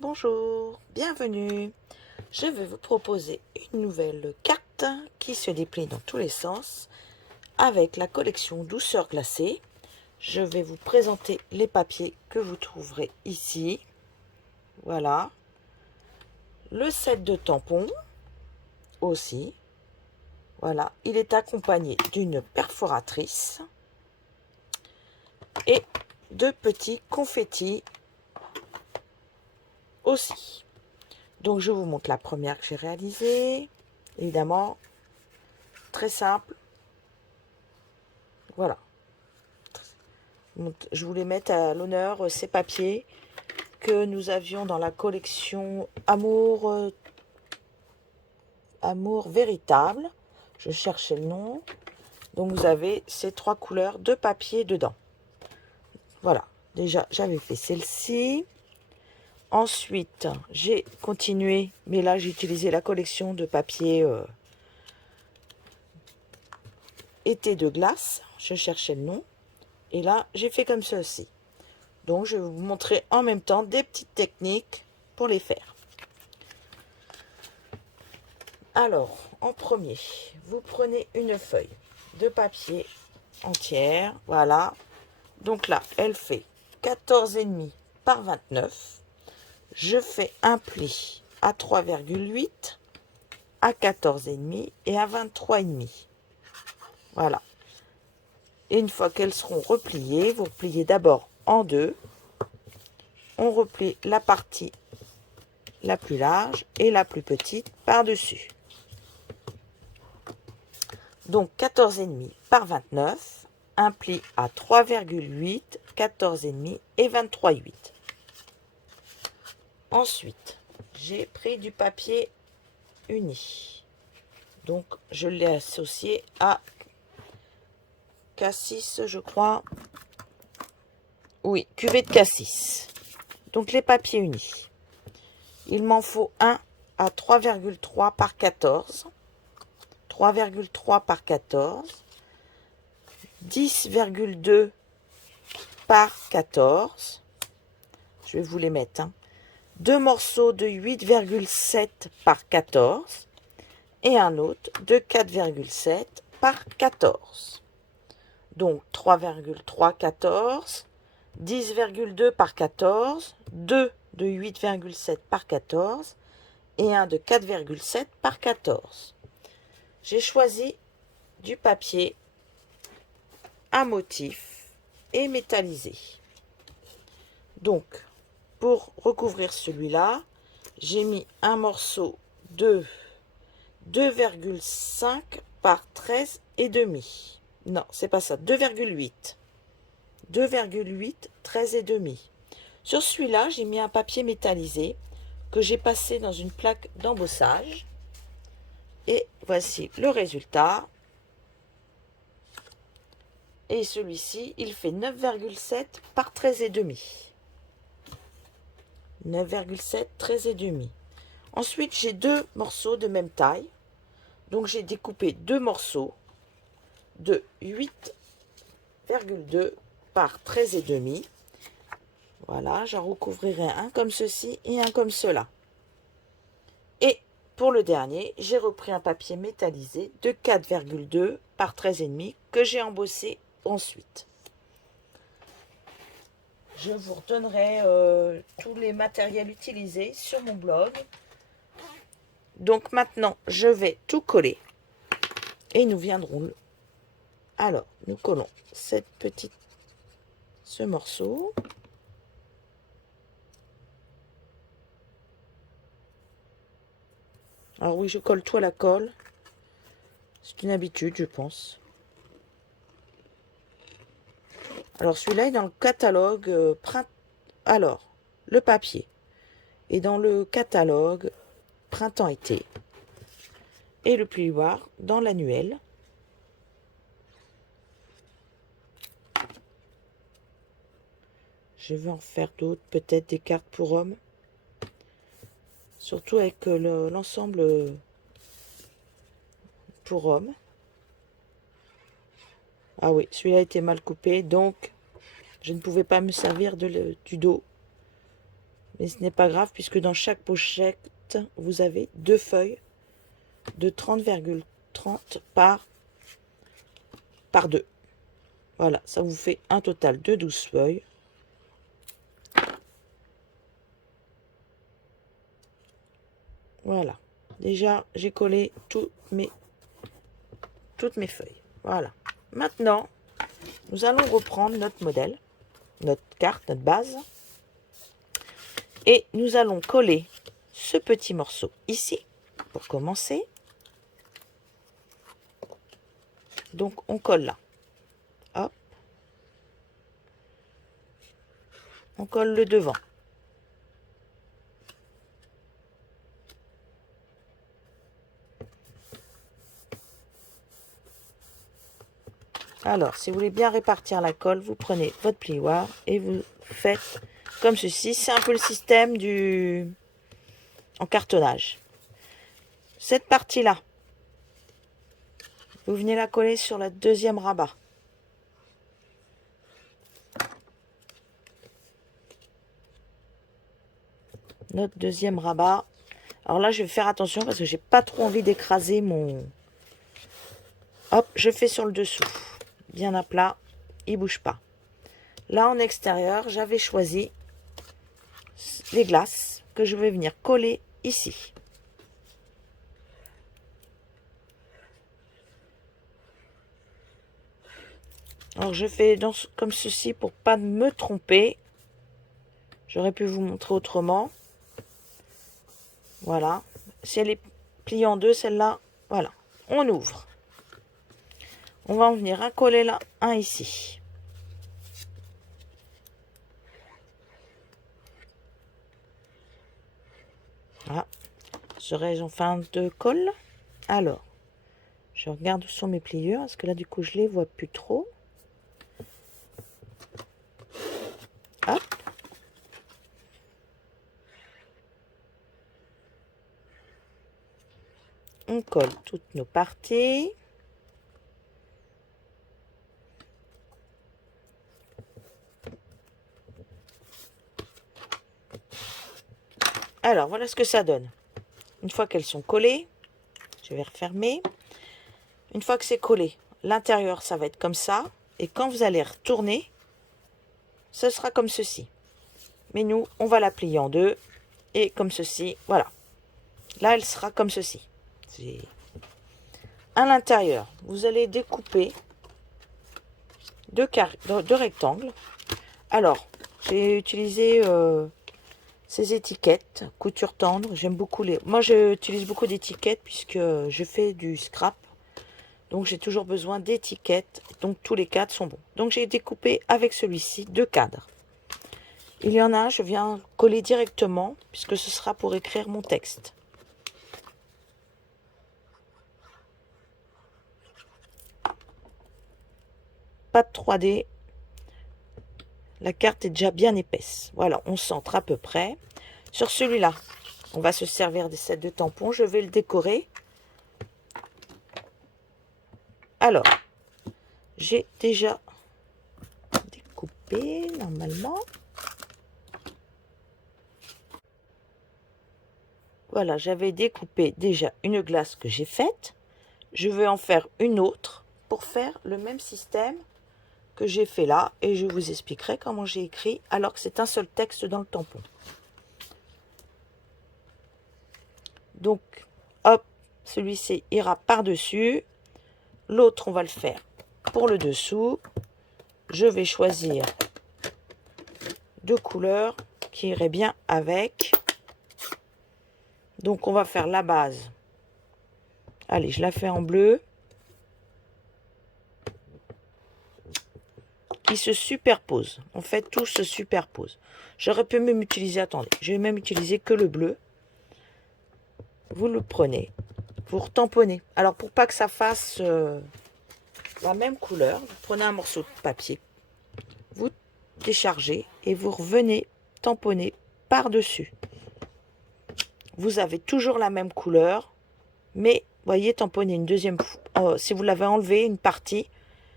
Bonjour, bienvenue. Je vais vous proposer une nouvelle carte qui se déplie dans tous les sens avec la collection Douceur glacée. Je vais vous présenter les papiers que vous trouverez ici. Voilà. Le set de tampons aussi. Voilà. Il est accompagné d'une perforatrice et de petits confettis aussi. Donc je vous montre la première que j'ai réalisée. Évidemment, très simple. Voilà. Je voulais mettre à l'honneur ces papiers que nous avions dans la collection Amour véritable. Je cherchais le nom. Donc vous avez ces trois couleurs de papier dedans. Voilà. Déjà, j'avais fait celle-ci. Ensuite, j'ai continué, mais là, j'ai utilisé la collection de papier été de glace. Je cherchais le nom. Et là, j'ai fait comme ceci. Donc, je vais vous montrer en même temps des petites techniques pour les faire. Alors, en premier, vous prenez une feuille de papier entière. Voilà. Donc là, elle fait 14,5 par 29. Je fais un pli à 3,8, à 14,5 et à 23,5. Voilà. Et une fois qu'elles seront repliées, vous repliez d'abord en deux. On replie la partie la plus large et la plus petite par-dessus. Donc 14,5 par 29, un pli à 3,8, 14,5 et 23,8. Ensuite, j'ai pris du papier uni. Donc je l'ai associé à Cassis, je crois. Oui, cuvée de Cassis. Donc les papiers unis. Il m'en faut un à 3,3 par 14. 3,3 par 14. 10,2 par 14. Je vais vous les mettre. Deux morceaux de 8,7 par 14. Et un autre de 4,7 par 14. Donc 3,3, 14. 10,2 par 14, 2 de 8,7 par 14 et 1 de 4,7 par 14. J'ai choisi du papier à motif et métallisé. Donc, pour recouvrir celui-là, j'ai mis un morceau de 2,5 par 13 et demi. Non, c'est pas ça, 2,8. 2,8, 13 et demi. Sur celui-là, j'ai mis un papier métallisé que j'ai passé dans une plaque d'embossage. Et voici le résultat. Et celui-ci, il fait 9,7 par 13 et demi. 9,7, 13 et demi. Ensuite, j'ai deux morceaux de même taille. Donc, j'ai découpé deux morceaux de 8,2 par 13 et demi. Voilà, j'en recouvrirai un comme ceci et un comme cela. Et pour le dernier, j'ai repris un papier métallisé de 4,2 par 13,5 que j'ai embossé ensuite. Je vous redonnerai tous les matériels utilisés sur mon blog. Donc maintenant, je vais tout coller. Et nous viendrons. Alors, nous collons ce morceau. Alors oui, je colle tout à la colle. C'est une habitude, je pense. Alors celui-là est dans le catalogue Alors, le papier est dans le catalogue printemps-été. Et le plioir dans l'annuel. Je vais en faire d'autres, peut-être des cartes pour hommes. Surtout avec l'ensemble pour hommes. Ah oui, celui-là était mal coupé, donc je ne pouvais pas me servir du dos. Mais ce n'est pas grave puisque dans chaque pochette, vous avez 2 feuilles de 30,30 par 2. Voilà, ça vous fait un total de 12 feuilles. Voilà. Déjà, j'ai collé toutes mes feuilles. Voilà. Maintenant, nous allons reprendre notre modèle, notre carte, notre base. Et nous allons coller ce petit morceau ici, pour commencer. Donc, on colle là. Hop. On colle le devant. Alors, si vous voulez bien répartir la colle, vous prenez votre plioir et vous faites comme ceci. C'est un peu le système en cartonnage. Cette partie-là, vous venez la coller sur la deuxième rabat. Notre deuxième rabat. Alors là, je vais faire attention parce que j'ai pas trop envie d'écraser mon... Hop, je fais sur le dessous. Bien à plat, il bouge pas. Là, en extérieur, j'avais choisi les glaces que je vais venir coller ici. Alors, je fais comme ceci pour pas me tromper. J'aurais pu vous montrer autrement. Voilà. Si elle est pliée en deux, celle-là, voilà. On ouvre. On va en venir à coller là, un ici. Voilà. Serais-je en fin de colle? Alors, je regarde où sont mes pliures, parce que là, du coup, je les vois plus trop. Hop. On colle toutes nos parties. Alors, voilà ce que ça donne. Une fois qu'elles sont collées, je vais refermer. Une fois que c'est collé, l'intérieur, ça va être comme ça. Et quand vous allez retourner, ce sera comme ceci. Mais nous, on va la plier en deux. Et comme ceci, voilà. Là, elle sera comme ceci. À l'intérieur, vous allez découper deux rectangles. Alors, j'ai utilisé ces étiquettes, couture tendre. J'aime beaucoup les... Moi, j'utilise beaucoup d'étiquettes puisque je fais du scrap. Donc, j'ai toujours besoin d'étiquettes. Donc, tous les cadres sont bons. Donc, j'ai découpé avec celui-ci 2 cadres. Il y en a, je viens coller directement puisque ce sera pour écrire mon texte. Pas de 3D. La carte est déjà bien épaisse. Voilà, on centre à peu près. Sur celui-là, on va se servir des sets de tampons. Je vais le décorer. Alors, j'ai déjà découpé normalement. Voilà, j'avais découpé déjà une glace que j'ai faite. Je vais en faire une autre pour faire le même système que j'ai fait là. Et je vous expliquerai comment j'ai écrit alors que c'est un seul texte dans le tampon. Donc, hop, celui-ci ira par-dessus. L'autre, on va le faire pour le dessous. Je vais choisir 2 couleurs qui iraient bien avec. Donc, on va faire la base. Allez, je la fais en bleu. Qui se superpose. En fait, tout se superpose. J'aurais pu même utiliser, attendez, je vais même utiliser que le bleu. Vous le prenez, vous retamponnez. Alors, pour pas que ça fasse la même couleur, vous prenez un morceau de papier, vous déchargez et vous revenez tamponner par-dessus. Vous avez toujours la même couleur, mais voyez, tamponner une deuxième fois. Si vous l'avez enlevé une partie,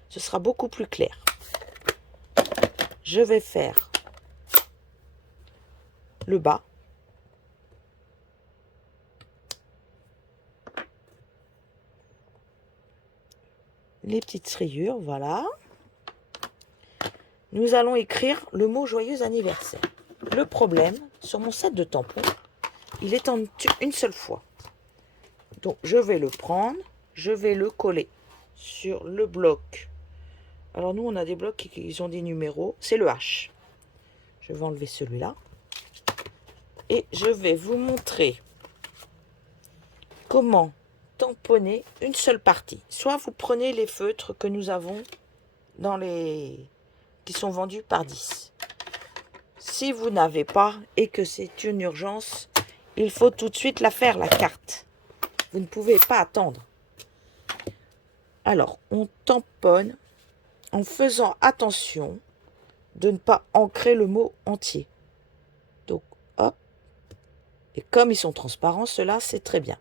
ce sera beaucoup plus clair. Je vais faire le bas. Les petites rayures, voilà. Nous allons écrire le mot joyeux anniversaire. Le problème, sur mon set de tampons, il est en une seule fois. Donc, je vais le prendre, je vais le coller sur le bloc. Alors, nous, on a des blocs qui ont des numéros. C'est le H. Je vais enlever celui-là. Et je vais vous montrer comment tamponner une seule partie. Soit vous prenez les feutres que nous avons dans les... qui sont vendus par 10. Si vous n'avez pas et que c'est une urgence, il faut tout de suite la faire, la carte. Vous ne pouvez pas attendre. Alors, on tamponne en faisant attention de ne pas ancrer le mot entier. Donc, hop. Et comme ils sont transparents, cela, c'est très bien.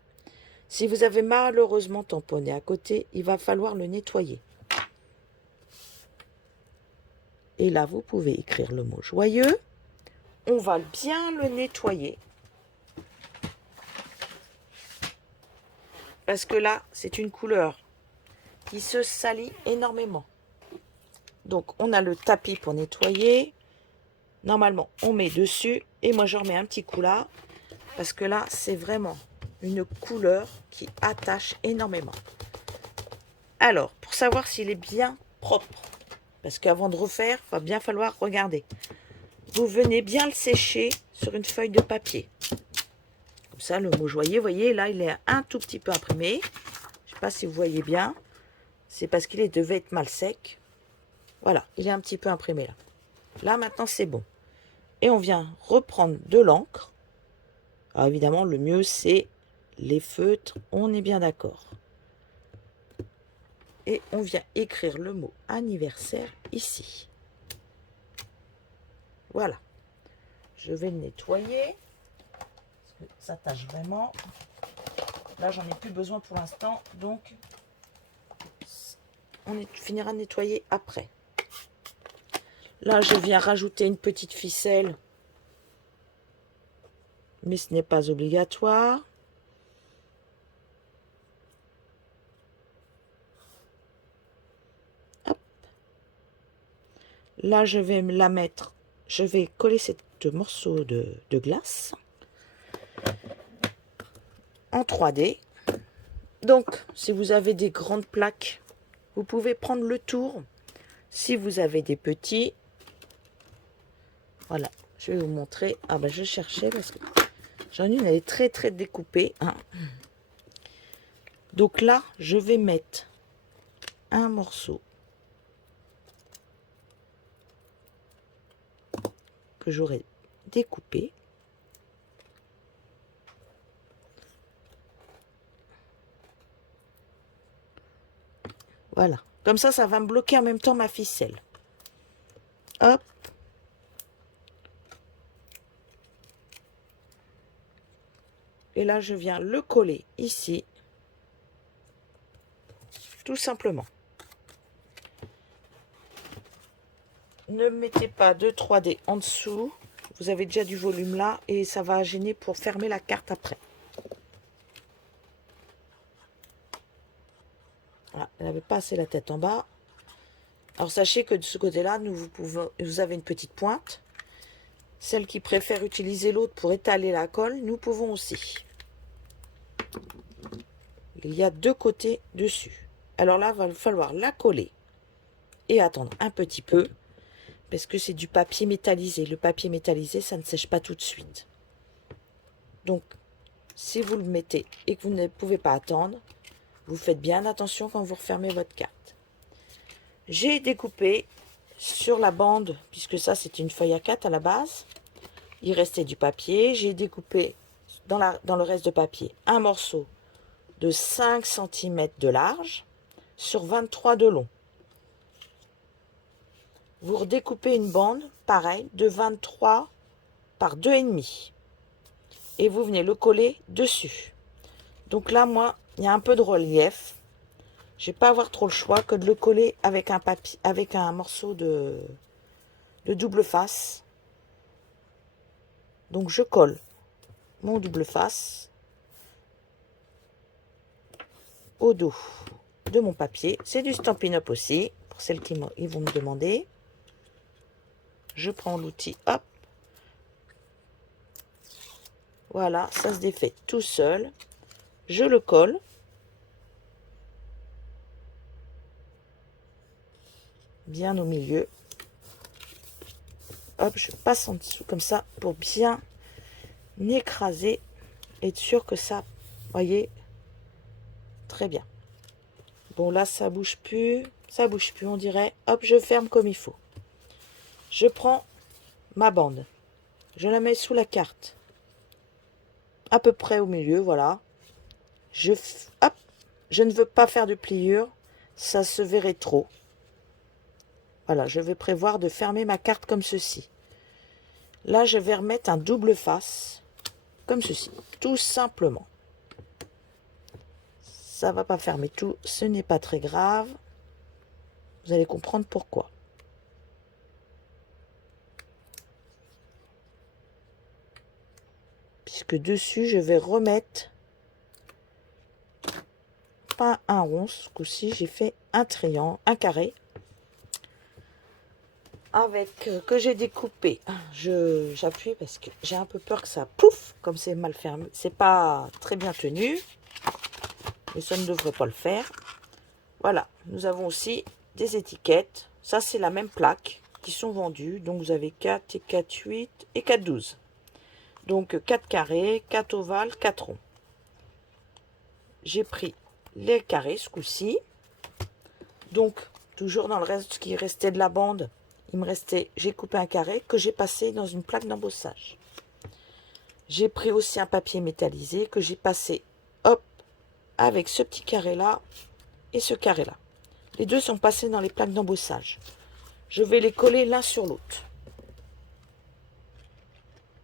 Si vous avez malheureusement tamponné à côté, il va falloir le nettoyer. Et là, vous pouvez écrire le mot joyeux. On va bien le nettoyer. Parce que là, c'est une couleur qui se salit énormément. Donc, on a le tapis pour nettoyer. Normalement, on met dessus. Et moi, je remets un petit coup là. Parce que là, c'est vraiment une couleur qui attache énormément. Alors, pour savoir s'il est bien propre, parce qu'avant de refaire, il va bien falloir regarder. Vous venez bien le sécher sur une feuille de papier. Comme ça, le mot joyeux, vous voyez, là, il est un tout petit peu imprimé. Je ne sais pas si vous voyez bien. C'est parce qu'il devait être mal sec. Voilà, il est un petit peu imprimé là. Là, maintenant, c'est bon. Et on vient reprendre de l'encre. Alors, évidemment, le mieux, c'est les feutres. On est bien d'accord. Et on vient écrire le mot anniversaire ici. Voilà. Je vais le nettoyer. Parce que ça tâche vraiment. Là, j'en ai plus besoin pour l'instant. Donc, on finira de nettoyer après. Là, je viens rajouter une petite ficelle. Mais ce n'est pas obligatoire. Hop. Là, je vais me la mettre. Je vais coller ce morceau de glace en 3D. Donc, si vous avez des grandes plaques, vous pouvez prendre le tour. Si vous avez des petits, voilà, je vais vous montrer. Ah ben, je cherchais parce que j'en ai une, elle est très très découpée. Hein. Donc là, je vais mettre un morceau que j'aurai découpé. Voilà. Comme ça va me bloquer en même temps ma ficelle. Hop. Et là, je viens le coller ici. Tout simplement. Ne mettez pas de 3D en dessous. Vous avez déjà du volume là et ça va gêner pour fermer la carte après. Voilà, elle n'avait pas assez la tête en bas. Alors sachez que de ce côté-là, vous avez une petite pointe. Celle qui préfère utiliser l'autre pour étaler la colle, nous pouvons aussi. Il y a deux côtés dessus. Alors là, il va falloir la coller et attendre un petit peu parce que c'est du papier métallisé. Le papier métallisé, ça ne sèche pas tout de suite. Donc, si vous le mettez et que vous ne pouvez pas attendre, vous faites bien attention quand vous refermez votre carte. J'ai découpé sur la bande, puisque ça c'est une feuille A4 à la base. Il restait du papier. J'ai découpé dans le reste de papier un morceau de 5 cm de large sur 23 de long. Vous redécoupez une bande, pareil, de 23 par 2,5. Et vous venez le coller dessus. Donc là, moi, il y a un peu de relief. Je ne vais pas avoir trop le choix que de le coller avec un papier, avec un morceau de double face. Donc je colle mon double face au dos de mon papier. C'est du Stampin' Up aussi, pour celles qui ils vont me demander. Je prends l'outil, hop. Voilà, ça se défait tout seul. Je le colle. Bien au milieu. Hop, je passe en dessous comme ça pour bien écraser et être sûr que ça, voyez, très bien. Bon, là, ça bouge plus, on dirait. Hop, je ferme comme il faut. Je prends ma bande. Je la mets sous la carte. À peu près au milieu, voilà. Hop, je ne veux pas faire de pliure. Ça se verrait trop. Voilà, je vais prévoir de fermer ma carte comme ceci. Là, je vais remettre un double face, comme ceci, tout simplement. Ça va pas fermer tout, ce n'est pas très grave. Vous allez comprendre pourquoi. Puisque dessus, je vais remettre, pas un rond, ce coup-ci, j'ai fait un triangle, un carré. Avec que j'ai découpé, j'appuie parce que j'ai un peu peur que ça pouf, comme c'est mal fermé, c'est pas très bien tenu, mais ça ne devrait pas le faire. Voilà, nous avons aussi des étiquettes, ça c'est la même plaque qui sont vendues, donc vous avez 4 et 4, 8 et 4, 12. Donc 4 carrés, 4 ovales, 4 ronds. J'ai pris les carrés ce coup-ci, donc toujours dans le reste qui restait de la bande. Il me restait, j'ai coupé un carré que j'ai passé dans une plaque d'embossage. J'ai pris aussi un papier métallisé que j'ai passé, hop, avec ce petit carré-là et ce carré-là. Les deux sont passés dans les plaques d'embossage. Je vais les coller l'un sur l'autre.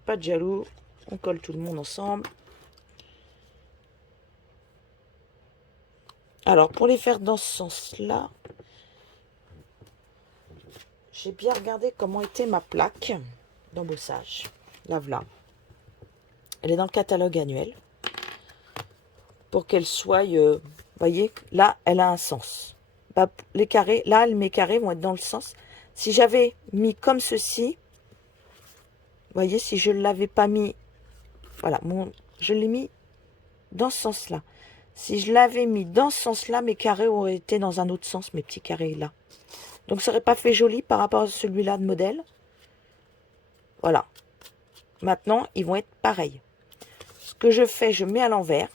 Pas de jaloux, on colle tout le monde ensemble. Alors, pour les faire dans ce sens-là, j'ai bien regardé comment était ma plaque d'embossage. La voilà. Elle est dans le catalogue annuel. Pour qu'elle soit, voyez, là, elle a un sens. Bah, les carrés, là, mes carrés vont être dans le sens. Si j'avais mis comme ceci, voyez, si je ne l'avais pas mis, voilà, je l'ai mis dans ce sens-là. Si je l'avais mis dans ce sens-là, mes carrés auraient été dans un autre sens, mes petits carrés là. Donc, ça n'aurait pas fait joli par rapport à celui-là de modèle. Voilà. Maintenant, ils vont être pareils. Ce que je fais, je mets à l'envers.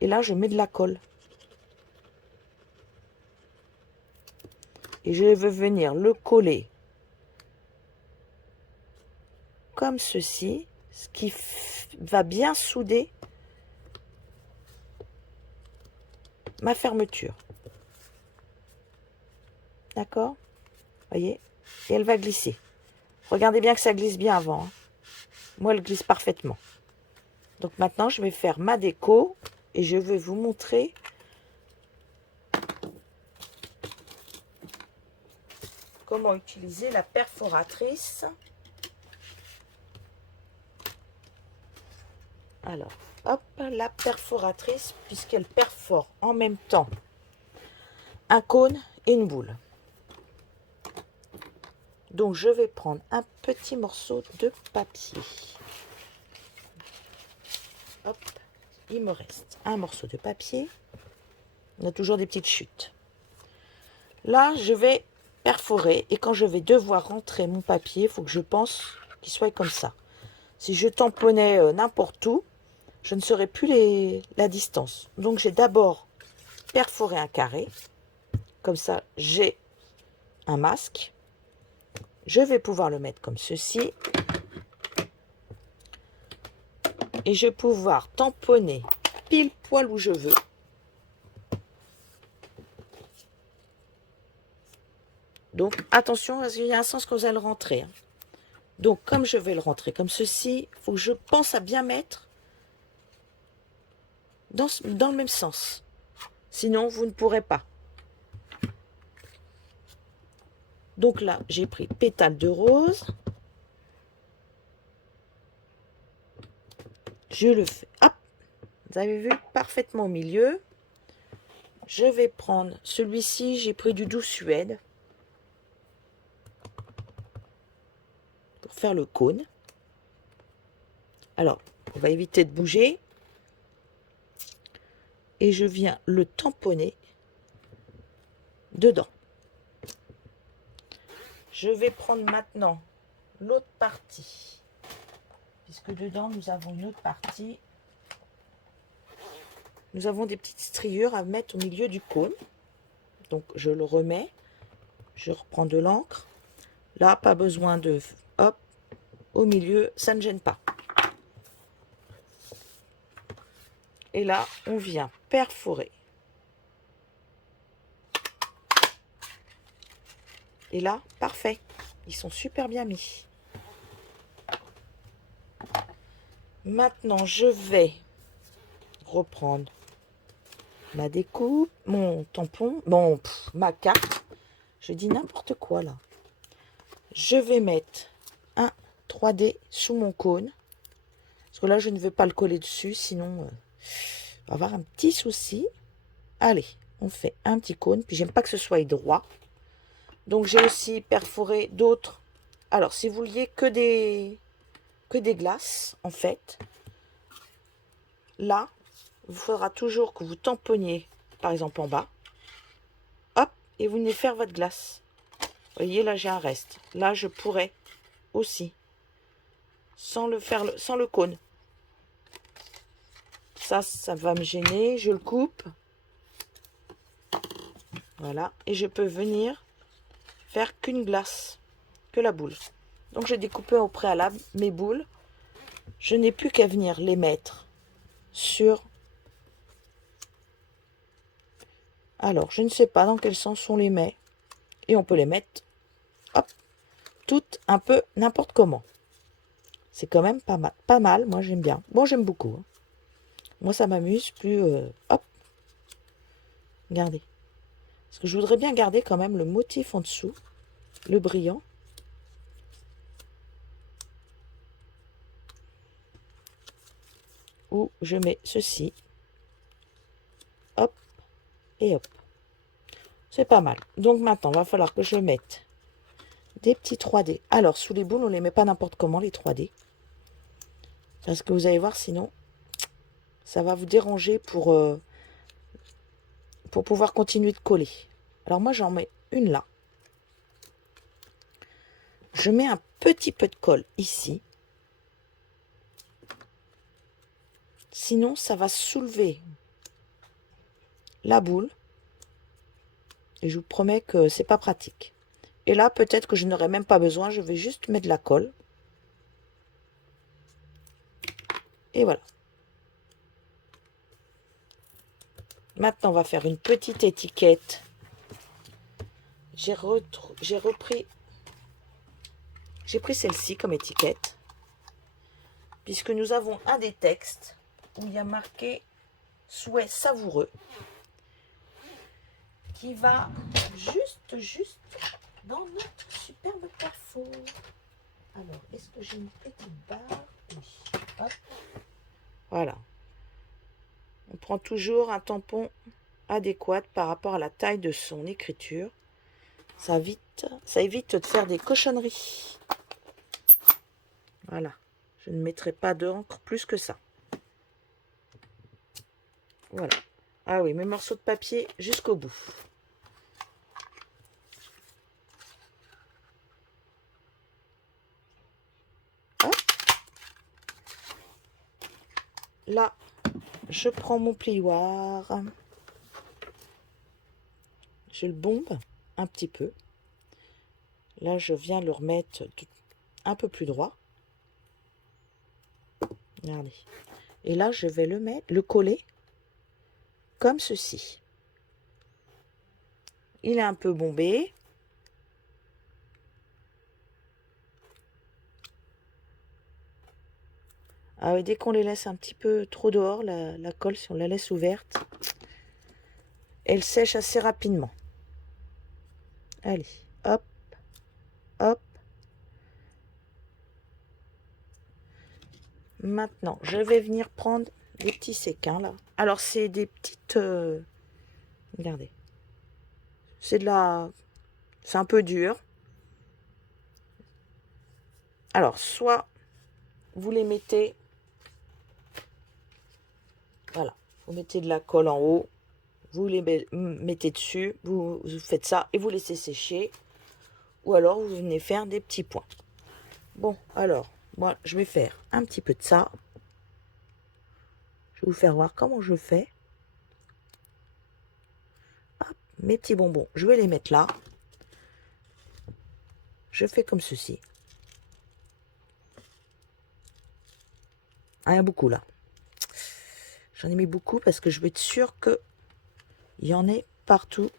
Et là, je mets de la colle. Et je vais venir le coller comme ceci, ce qui va bien souder ma fermeture. D'accord? Voyez? Et elle va glisser. Regardez bien que ça glisse bien avant. Hein. Moi, elle glisse parfaitement. Donc maintenant, je vais faire ma déco et je vais vous montrer comment utiliser la perforatrice. Alors, hop, la perforatrice, puisqu'elle perfore en même temps un cône et une boule. Donc, je vais prendre un petit morceau de papier. Hop, il me reste un morceau de papier. On a toujours des petites chutes. Là, je vais perforer et quand je vais devoir rentrer mon papier, il faut que je pense qu'il soit comme ça. Si je tamponnais n'importe où, je ne saurais plus la distance. Donc, j'ai d'abord perforé un carré. Comme ça, j'ai un masque. Je vais pouvoir le mettre comme ceci. Et je vais pouvoir tamponner pile poil où je veux. Donc, attention, parce qu'il y a un sens que vous allez le rentrer. Donc, comme je vais le rentrer comme ceci, il faut que je pense à bien mettre dans le même sens. Sinon, vous ne pourrez pas. Donc là, j'ai pris pétale de rose. Je le fais. Hop, vous avez vu, parfaitement au milieu. Je vais prendre celui-ci, j'ai pris du doux Suède pour faire le cône. Alors, on va éviter de bouger. Et je viens le tamponner dedans. Je vais prendre maintenant l'autre partie, puisque dedans nous avons une autre partie. Nous avons des petites striures à mettre au milieu du cône. Donc je le remets, je reprends de l'encre. Là, pas besoin de... Hop, au milieu, ça ne gêne pas. Et là, on vient perforer. Et là, parfait. Ils sont super bien mis. Maintenant, je vais reprendre ma découpe, mon tampon, bon, ma carte. Je dis n'importe quoi là. Je vais mettre un 3D sous mon cône. Parce que là, je ne veux pas le coller dessus, sinon on va avoir un petit souci. Allez, on fait un petit cône. Puis j'aime pas que ce soit droit. Donc j'ai aussi perforé d'autres. Alors, si vous vouliez que des glaces, en fait, là, il faudra toujours que vous tamponniez, par exemple en bas. Hop, et vous venez faire votre glace. Vous voyez, là, j'ai un reste. Là, je pourrais aussi, sans le cône. Ça va me gêner. Je le coupe. Voilà. Et je peux venir faire qu'une glace, que la boule. Donc, j'ai découpé au préalable mes boules. Je n'ai plus qu'à venir les mettre sur... Alors, je ne sais pas dans quel sens on les met. Et on peut les mettre, hop, toutes un peu n'importe comment. C'est quand même pas mal. Moi, j'aime bien. Moi, j'aime beaucoup. Hein. Moi, ça m'amuse. Plus, hop, regardez. Parce que je voudrais bien garder quand même le motif en dessous, le brillant. Où je mets ceci. Hop, et hop. C'est pas mal. Donc maintenant, il va falloir que je mette des petits 3D. Alors, sous les boules, on ne les met pas n'importe comment, les 3D. Parce que vous allez voir, sinon, ça va vous déranger pour pouvoir continuer de coller. Alors moi, j'en mets une là. Je mets un petit peu de colle ici. Sinon, ça va soulever la boule. Et je vous promets que c'est pas pratique. Et là, peut-être que je n'aurai même pas besoin. Je vais juste mettre de la colle. Et voilà. Maintenant, on va faire une petite étiquette. J'ai pris celle-ci comme étiquette. Puisque nous avons un des textes où il y a marqué « Souhait savoureux » qui va juste dans notre superbe perfo. Alors, est-ce que j'ai une petite barre? Oui. Hop. Voilà. On prend toujours un tampon adéquat par rapport à la taille de son écriture. Ça évite de faire des cochonneries. Voilà. Je ne mettrai pas d'encre plus que ça. Voilà. Ah oui, mes morceaux de papier jusqu'au bout. Hop. Là, je prends mon plioir. Je le bombe un petit peu. Là, je viens le remettre un peu plus droit. Regardez. Et là, je vais le coller comme ceci. Il est un peu bombé. Ah oui, dès qu'on les laisse un petit peu trop dehors, la colle, si on la laisse ouverte, elle sèche assez rapidement. Allez, hop, hop. Maintenant, je vais venir prendre les petits séquins là. Alors, c'est des petites... regardez. C'est de la... C'est un peu dur. Alors, soit vous les mettez... Voilà. Vous mettez de la colle en haut. Vous les mettez dessus. Vous faites ça et vous laissez sécher. Ou alors, vous venez faire des petits points. Bon, alors, moi, je vais faire un petit peu de ça. Je vais vous faire voir comment je fais. Hop, mes petits bonbons, je vais les mettre là. Je fais comme ceci. Ah, il y a beaucoup là. J'en ai mis beaucoup parce que je veux être sûre qu'il y en ait partout.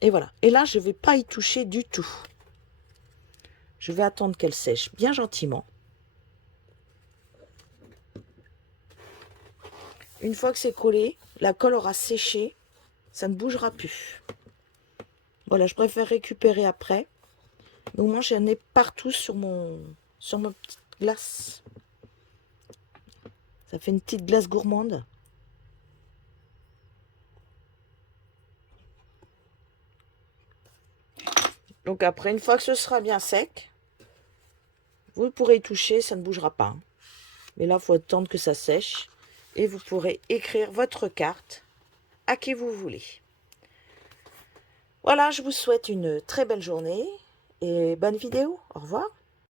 Et voilà. Et là, je ne vais pas y toucher du tout. Je vais attendre qu'elle sèche bien gentiment. Une fois que c'est collé, la colle aura séché. Ça ne bougera plus. Voilà, je préfère récupérer après. Donc moi, j'en ai partout sur ma petite glace. Ça fait une petite glace gourmande. Donc après, une fois que ce sera bien sec, vous pourrez y toucher, ça ne bougera pas. Mais là, il faut attendre que ça sèche. Et vous pourrez écrire votre carte à qui vous voulez. Voilà, je vous souhaite une très belle journée et bonne vidéo. Au revoir.